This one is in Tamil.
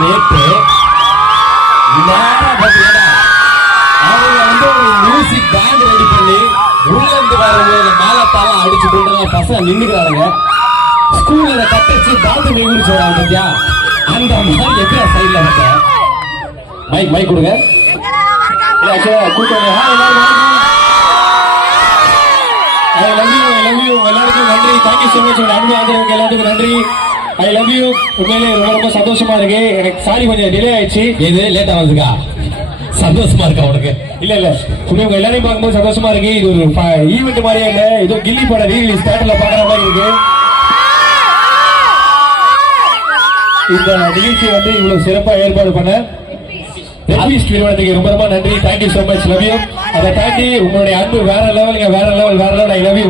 நேற்று அவங்க வந்து ஒரு மியூசிக் பேண்ட் ரெடி பண்ணி உள்ள இருந்து வரவங்க மேலத்தாலாம் அடிச்சு கொண்டு பசங்க நின்றுக்கிறாங்க ஸ்கூல் இதை கட்டிச்சு தாழ்த்து மிகுதி சொல்றாங்க பத்தியா? அந்த மாதிரி எத்தனை சைட்ல இருக்க மைக் மைக் கொடுங்க. எல்லாருக்கும் நன்றி. தேங்க்யூ ஸோ மச் நன்றி. ஐ லவ் யூ உண்மையிலே ரொம்ப ரொம்ப சந்தோஷமா இருக்கு. எனக்கு சாரி கொஞ்சம் டிலே ஆயிடுச்சு. எது லேட்டா வந்ததுக்கா? சந்தோஷமா இருக்கா உனக்கு? இல்ல இல்ல. உங்க உங்க எல்லாரையும் பார்க்கும்போது சந்தோஷமா இருக்கு. இது ஒரு ஈவெண்ட் மாதிரியே இல்ல. ஏதோ கில்லி பட ரீலீஸ் தேட்டர்ல பாக்குற மாதிரி இருக்கு. இந்த நிகழ்ச்சி வந்து இவ்வளவு சிறப்பா ஏற்பாடு பண்ண ரெஃபீஸ்ட் நிறுவனத்துக்கு ரொம்ப ரொம்ப நன்றி. Thank you so much love you அதை தாண்டி உங்களுடைய அன்பு வேற லெவல் வேற லெவல் வேற லெவல் ஐ லவ் யூ